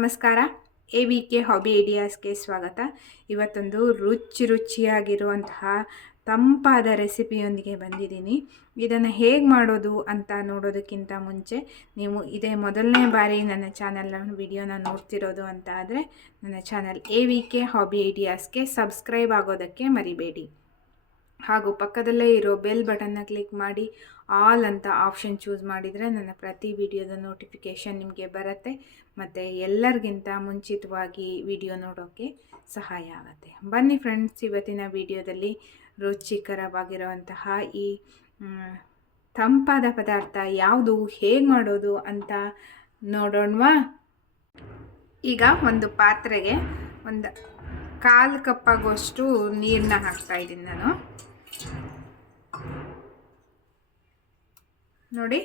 ನಮಸ್ಕಾರ. A V K hobby ಐಡಿಯಾಸ್ಗೆ ಸ್ವಾಗತ. ಇವತ್ತೊಂದು ರುಚಿ ರುಚಿಯಾಗಿರುವಂತಹ ತಂಪಾದ ರೆಸಿಪಿಯೊಂದಿಗೆ ಬಂದಿದ್ದೀನಿ. ಇದನ್ನು ಹೇಗೆ ಮಾಡೋದು ಅಂತ ನೋಡೋದಕ್ಕಿಂತ ಮುಂಚೆ ನೀವು ಇದೇ ಮೊದಲನೇ ಬಾರಿ ನನ್ನ ಚಾನಲ್ನ ವಿಡಿಯೋನ ನೋಡ್ತಿರೋದು ಅಂತ ಆದರೆ ನನ್ನ channel A V K hobby ಐಡಿಯಾಸ್ಗೆ subscribe ಆಗೋದಕ್ಕೆ ಮರಿಬೇಡಿ. ಹಾಗೂ ಪಕ್ಕದಲ್ಲೇ ಇರೋ ಬೆಲ್ ಬಟನ್ನ ಕ್ಲಿಕ್ ಮಾಡಿ, ಆಲ್ ಅಂತ ಆಪ್ಷನ್ ಚೂಸ್ ಮಾಡಿದರೆ ನನ್ನ ಪ್ರತಿ ವಿಡಿಯೋದ ನೋಟಿಫಿಕೇಷನ್ ನಿಮಗೆ ಬರುತ್ತೆ. ಮತ್ತು ಎಲ್ಲರಿಗಿಂತ ಮುಂಚಿತವಾಗಿ ವಿಡಿಯೋ ನೋಡೋಕ್ಕೆ ಸಹಾಯ ಆಗುತ್ತೆ. ಬನ್ನಿ ಫ್ರೆಂಡ್ಸ್, ಇವತ್ತಿನ ವಿಡಿಯೋದಲ್ಲಿ ರುಚಿಕರವಾಗಿರುವಂತಹ ಈ ತಂಪಾದ ಪದಾರ್ಥ ಯಾವುದು, ಹೇಗೆ ಮಾಡೋದು ಅಂತ ನೋಡೋಣವಾ? ಈಗ ಒಂದು ಪಾತ್ರೆಗೆ ಒಂದು ಕಾಲು ಕಪ್ಪಾಗುವಷ್ಟು ನೀರನ್ನ ಹಾಕ್ತಾ ಇದ್ದೀನಿ ನಾನು. ನೋಡಿ,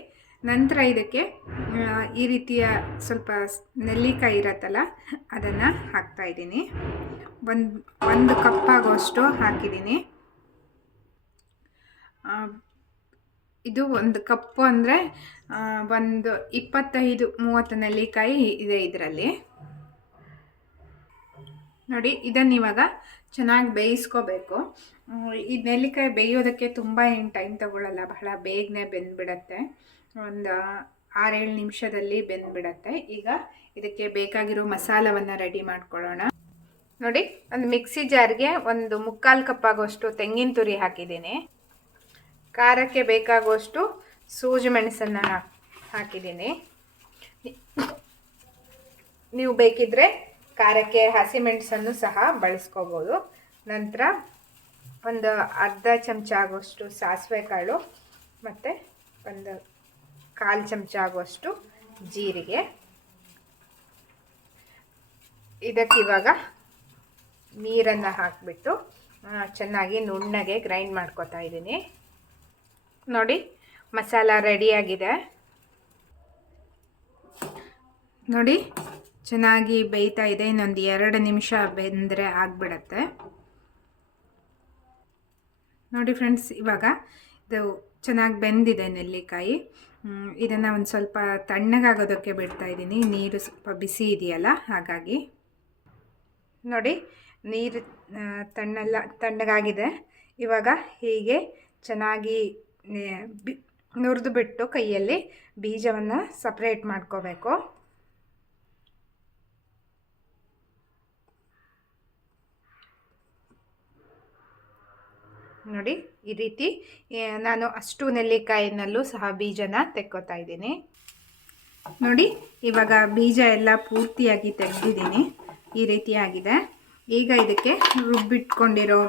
ನಂತರ ಇದಕ್ಕೆ ಈ ರೀತಿಯ ಸ್ವಲ್ಪ ನೆಲ್ಲಿಕಾಯಿ ಇರತ್ತಲ್ಲ, ಅದನ್ನು ಹಾಕ್ತಾ ಇದ್ದೀನಿ. ಒಂದು ಒಂದು ಕಪ್ಪಾಗುವಷ್ಟು ಹಾಕಿದ್ದೀನಿ. ಇದು ಒಂದು ಕಪ್ಪು ಅಂದರೆ ಒಂದು ಇಪ್ಪತ್ತೈದು, ಮೂವತ್ತು ನೆಲ್ಲಿಕಾಯಿ ಇದೆ ಇದರಲ್ಲಿ. ನೋಡಿ, ಇದನ್ನು ಇವಾಗ ಚೆನ್ನಾಗಿ ಬೇಯಿಸ್ಕೋಬೇಕು. ಈ ನೆಲ್ಲಿಕಾಯಿ ಬೇಯೋದಕ್ಕೆ ತುಂಬ ಏನು ಟೈಮ್ ತಗೊಳ್ಳಲ್ಲ ಬಹಳ ಬೇಗನೆ ಬೆಂದ್ಬಿಡತ್ತೆ. ಒಂದು ಆರೇಳು ನಿಮಿಷದಲ್ಲಿ ಬೆಂದ್ಬಿಡತ್ತೆ. ಈಗ ಇದಕ್ಕೆ ಬೇಕಾಗಿರೋ ಮಸಾಲವನ್ನು ರೆಡಿ ಮಾಡ್ಕೊಳ್ಳೋಣ. ನೋಡಿ, ಒಂದು ಮಿಕ್ಸಿ ಜಾರ್ಗೆ ಒಂದು ಮುಕ್ಕಾಲು ಕಪ್ಪಾಗುವಷ್ಟು ತೆಂಗಿನ ತುರಿ ಹಾಕಿದ್ದೀನಿ. ಖಾರಕ್ಕೆ ಬೇಕಾಗುವಷ್ಟು ಸೂಜಿ ಮೆಣಸನ್ನು ಹಾಕ್ ಹಾಕಿದ್ದೀನಿ. ನೀವು ಬೇಕಿದ್ರೆ ಖಾರಕ್ಕೆ ಹಸಿಮೆಣಸನ್ನು ಸಹ ಬಳಸ್ಕೋಬೋದು. ನಂತರ ಒಂದು ಅರ್ಧ ಚಮಚ ಆಗುವಷ್ಟು ಸಾಸಿವೆ ಕಾಳು ಮತ್ತು ಒಂದು ಕಾಲು ಚಮಚ ಆಗುವಷ್ಟು ಜೀರಿಗೆ. ಇದಕ್ಕಿವಾಗ ನೀರನ್ನು ಹಾಕಿಬಿಟ್ಟು ಚೆನ್ನಾಗಿ ನುಣ್ಣಗೆ ಗ್ರೈಂಡ್ ಮಾಡ್ಕೋತಾ ಇದ್ದೀನಿ. ನೋಡಿ, ಮಸಾಲ ರೆಡಿಯಾಗಿದೆ ನೋಡಿ ಚೆನ್ನಾಗಿ ಬೇಯ್ತಾ ಇದೆ. ಇನ್ನೊಂದು ಎರಡು ನಿಮಿಷ ಬೆಂದರೆ ಆಗಿಬಿಡತ್ತೆ. ನೋಡಿ ಫ್ರೆಂಡ್ಸ್, ಇವಾಗ ಇದು ಚೆನ್ನಾಗಿ ಬೆಂದಿದೆ ನೆಲ್ಲಿಕಾಯಿ. ಇದನ್ನು ಒಂದು ಸ್ವಲ್ಪ ತಣ್ಣಗಾಗೋದಕ್ಕೆ ಬಿಡ್ತಾ ಇದ್ದೀನಿ. ನೀರು ಸ್ವಲ್ಪ ಬಿಸಿ ಇದೆಯಲ್ಲ, ಹಾಗಾಗಿ. ನೋಡಿ, ನೀರು ತಣ್ಣಲ್ಲ, ತಣ್ಣಗಾಗಿದೆ. ಇವಾಗ ಹೀಗೆ ಚೆನ್ನಾಗಿ ನುರಿದು ಬಿಟ್ಟು ಕೈಯಲ್ಲಿ ಬೀಜವನ್ನು ಸಪ್ರೇಟ್ ಮಾಡ್ಕೋಬೇಕು. ನೋಡಿ, ಈ ರೀತಿ ನಾನು ಅಷ್ಟು ನೆಲ್ಲಿಕಾಯಿನಲ್ಲೂ ಸಹ ಬೀಜನ ತೆಕ್ಕೋತಾ ಇದ್ದೀನಿ. ನೋಡಿ, ಇವಾಗ ಬೀಜ ಎಲ್ಲ ಪೂರ್ತಿಯಾಗಿ ತೆಗೆದಿದ್ದೀನಿ. ಈ ರೀತಿಯಾಗಿದೆ ಈಗ ಇದಕ್ಕೆ ರುಬ್ಬಿಟ್ಕೊಂಡಿರೋ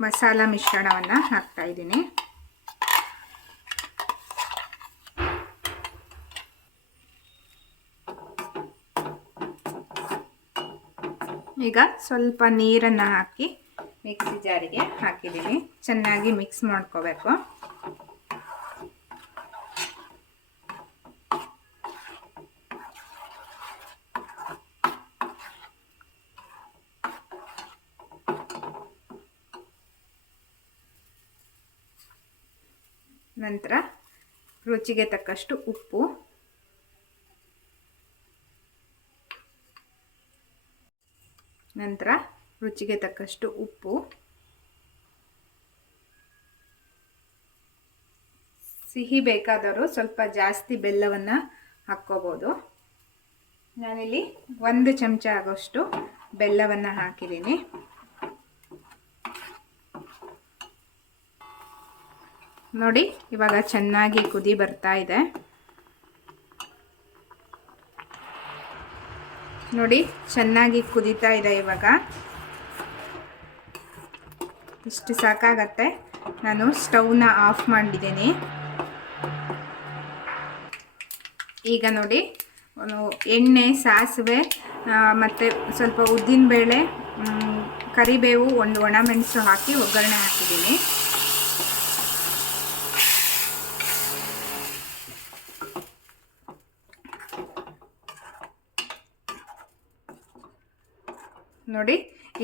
ಮಸಾಲ ಮಿಶ್ರಣವನ್ನು ಹಾಕ್ತಾ ಇದ್ದೀನಿ. ಈಗ ಸ್ವಲ್ಪ ನೀರನ್ನು ಹಾಕಿ ಮಿಕ್ಸಿ ಜಾರಿಗೆ ಹಾಕಿದ್ದೀನಿ ಚೆನ್ನಾಗಿ ಮಿಕ್ಸ್ ಮಾಡ್ಕೋಬೇಕು. ನಂತರ ರುಚಿಗೆ ತಕ್ಕಷ್ಟು ಉಪ್ಪು. ನಂತರ ರುಚಿಗೆ ತಕ್ಕಷ್ಟು ಉಪ್ಪು. ಸಿಹಿ ಬೇಕಾದವರು ಸ್ವಲ್ಪ ಜಾಸ್ತಿ ಬೆಲ್ಲವನ್ನು ಹಾಕ್ಕೋಬೋದು. ನಾನಿಲ್ಲಿ ಒಂದು ಚಮಚ ಆಗೋಷ್ಟು ಬೆಲ್ಲವನ್ನು ಹಾಕಿದ್ದೀನಿ. ನೋಡಿ, ಇವಾಗ ಚೆನ್ನಾಗಿ ಕುದಿ ಬರ್ತಾ ಇದೆ. ನೋಡಿ, ಚೆನ್ನಾಗಿ ಕುದೀತಾ ಇದೆ ಇವಾಗ. ಇಷ್ಟು ಸಾಕಾಗತ್ತೆ. ನಾನು ಸ್ಟವ್ನ ಆಫ್ ಮಾಡಿದ್ದೀನಿ. ಈಗ ನೋಡಿ ಎಣ್ಣೆ, ಸಾಸಿವೆ ಮತ್ತು ಸ್ವಲ್ಪ ಉದ್ದಿನಬೇಳೆ ಕರಿಬೇವು, ಒಂದು ಒಣಮೆಣಸು ಹಾಕಿ ಒಗ್ಗರಣೆ ಹಾಕಿದ್ದೀನಿ. ನೋಡಿ,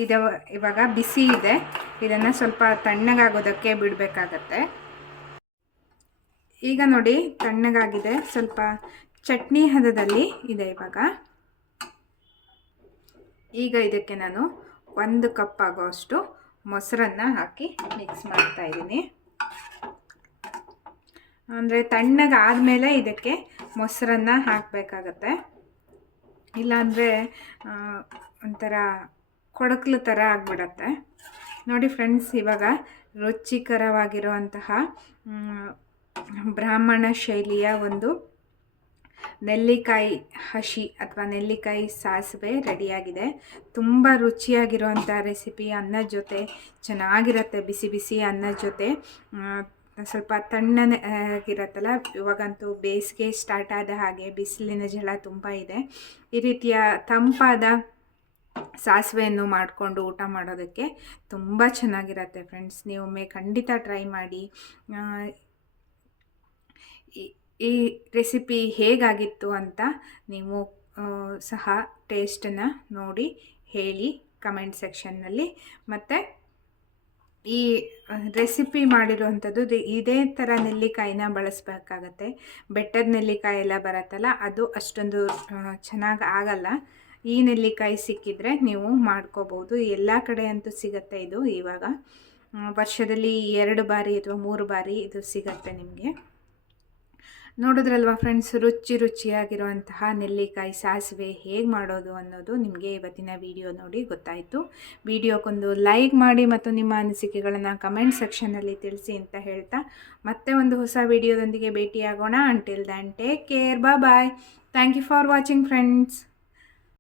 ಇದು ಇವಾಗ ಬಿಸಿ ಇದೆ. ಇದನ್ನು ಸ್ವಲ್ಪ ತಣ್ಣಗಾಗೋದಕ್ಕೆ ಬಿಡಬೇಕಾಗತ್ತೆ. ಈಗ ನೋಡಿ ತಣ್ಣಗಾಗಿದೆ. ಸ್ವಲ್ಪ ಚಟ್ನಿ ಹದದಲ್ಲಿ ಇದೆ ಇವಾಗ. ಈಗ ಇದಕ್ಕೆ ನಾನು ಒಂದು ಕಪ್ ಆಗೋಷ್ಟು ಮೊಸರನ್ನು ಹಾಕಿ ಮಿಕ್ಸ್ ಮಾಡ್ತಾ ಇದ್ದೀನಿ. ಅಂದರೆ ತಣ್ಣಗಾದಮೇಲೆ ಇದಕ್ಕೆ ಮೊಸರನ್ನು ಹಾಕಬೇಕಾಗತ್ತೆ. ಇಲ್ಲಾಂದರೆ ಒಂಥರ ಕೊಡಕ್ಲು ಥರ ಆಗಿಬಿಡತ್ತೆ. ನೋಡಿ ಫ್ರೆಂಡ್ಸ್, ಇವಾಗ ರುಚಿಕರವಾಗಿರುವಂತಹ ಬ್ರಾಹ್ಮಣ ಶೈಲಿಯ ಒಂದು ನೆಲ್ಲಿಕಾಯಿ ಹಸಿ ಅಥವಾ ನೆಲ್ಲಿಕಾಯಿ ಸಾಸಿವೆ ರೆಡಿಯಾಗಿದೆ. ತುಂಬ ರುಚಿಯಾಗಿರುವಂಥ ರೆಸಿಪಿ ಅನ್ನದ ಜೊತೆ ಚೆನ್ನಾಗಿರುತ್ತೆ, ಬಿಸಿ ಬಿಸಿ ಅನ್ನದ ಜೊತೆ. ಸ್ವಲ್ಪ ತಣ್ಣನೆ ಆಗಿರತ್ತಲ್ಲ, ಇವಾಗಂತೂ ಬೇಸಿಗೆ ಸ್ಟಾರ್ಟ್ ಆದ ಹಾಗೆ ಬಿಸಿಲಿನ ಜಳ ತುಂಬ ಇದೆ. ಈ ರೀತಿಯ ತಂಪಾದ ಸಾಸಿವೆಯನ್ನು ಮಾಡಿಕೊಂಡು ಊಟ ಮಾಡೋದಕ್ಕೆ ತುಂಬ ಚೆನ್ನಾಗಿರತ್ತೆ ಫ್ರೆಂಡ್ಸ್. ನೀವು ಒಮ್ಮೆ ಖಂಡಿತ ಟ್ರೈ ಮಾಡಿ. ಈ- ರೆಸಿಪಿ ಹೇಗಾಗಿತ್ತು ಅಂತ ನೀವು ಸಹ ಟೇಸ್ಟನ್ನು ನೋಡಿ ಹೇಳಿ ಕಮೆಂಟ್ ಸೆಕ್ಷನ್ನಲ್ಲಿ. ಮತ್ತು ಈ ರೆಸಿಪಿ ಮಾಡಿರುವಂಥದ್ದು ಇದೇ ಥರ ನೆಲ್ಲಿಕಾಯಿನ ಬಳಸಬೇಕಾಗತ್ತೆ. ಬೆಟ್ಟದ ನೆಲ್ಲಿಕಾಯಿ ಎಲ್ಲ ಬರುತ್ತಲ್ಲ, ಅದು ಅಷ್ಟೊಂದು ಚೆನ್ನಾಗಿ ಆಗಲ್ಲ. ಈ ನೆಲ್ಲಿಕಾಯಿ ಸಿಕ್ಕಿದ್ರೆ ನೀವು ಮಾಡ್ಕೋಬೋದು ಎಲ್ಲ ಕಡೆ ಅಂತೂ ಸಿಗುತ್ತೆ ಇದು ಇವಾಗ. ವರ್ಷದಲ್ಲಿ ಎರಡು ಬಾರಿ ಅಥವಾ ಮೂರು ಬಾರಿ ಇದು ಸಿಗತ್ತೆ ನಿಮಗೆ. ನೋಡಿದ್ರಲ್ವಾ ಫ್ರೆಂಡ್ಸ್ ರುಚಿ ರುಚಿಯಾಗಿರುವಂತಹ ನೆಲ್ಲಿಕಾಯಿ ಸಾಸಿವೆ ಹೇಗೆ ಮಾಡೋದು ಅನ್ನೋದು ನಿಮಗೆ ಇವತ್ತಿನ ವಿಡಿಯೋ ನೋಡಿ ಗೊತ್ತಾಯಿತು. ವಿಡಿಯೋಕ್ಕೊಂದು ಲೈಕ್ ಮಾಡಿ ಮತ್ತು ನಿಮ್ಮ ಅನಿಸಿಕೆಗಳನ್ನು ಕಮೆಂಟ್ ಸೆಕ್ಷನಲ್ಲಿ ತಿಳಿಸಿ ಅಂತ ಹೇಳ್ತಾ ಮತ್ತೆ ಒಂದು ಹೊಸ ವಿಡಿಯೋದೊಂದಿಗೆ ಭೇಟಿಯಾಗೋಣ. Until then take care bye bye thank you for watching friends